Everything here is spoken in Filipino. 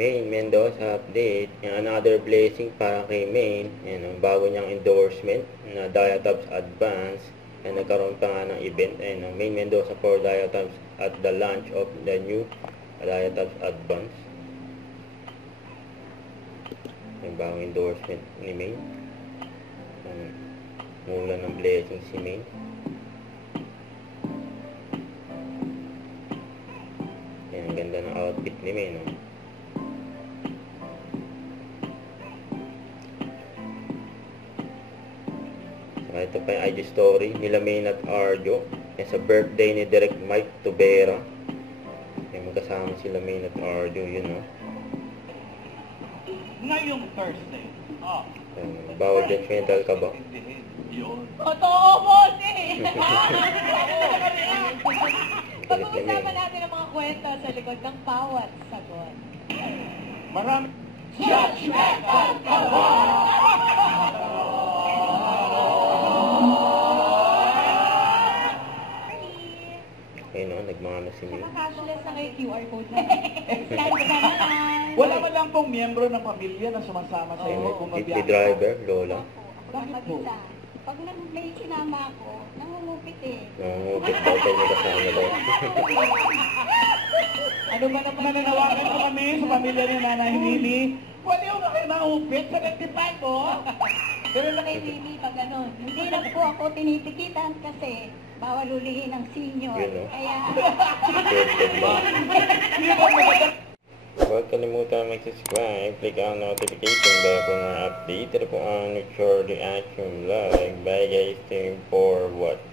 Maine Mendoza update. Another blessing para kay Maine. Ayan, bago niyang endorsement na Diatabs Advance. Ayan, nagkaroon pa nga ng event. Ayan, Maine Mendoza for Diatabs at the launch of the new Diatabs Advance. Yung bagong endorsement ni Maine. Mula ng blessing si Maine. Ayan, ang ganda ng outfit ni Maine, no? Ito pa yung IG story nila Maine at Arjo. Sa birthday ni Direct Mike Tubera. Magkasama sila Maine at Arjo, yun, no? Ngayong Thursday. Bawal judgmental ka ba? Totoo po, Pag-uusapan natin ang mga kwento sa likod ng bawat sagot. Marami. Judgmental ka ba? Ayun, no? Nagmamana si Maine. Cashless na kayo QR code na. Scan ko naman. Wala man lang pong miyembro ng pamilya na sumasama sa inyo kung Jeepney driver, Lola. Bakit po? Pag may sinama ako, nangungupit eh. Nangungupit daw pag magkasama daw. Ano ba naman nananawagan ko kami sa pamilya ni Nanay Nini? Wala yung kayo nangupit sa nagtipan mo. Pero na kay Mimi pag ganun. Hindi na po ako tinitikitan kasi bawal ulihin ng senior. Yun, no? Kaya... Huwag kalimutan mag-subscribe, click ang notification bell kung update. Ito po ang Nature Reaction Vlog. Bye guys, thank you for watching.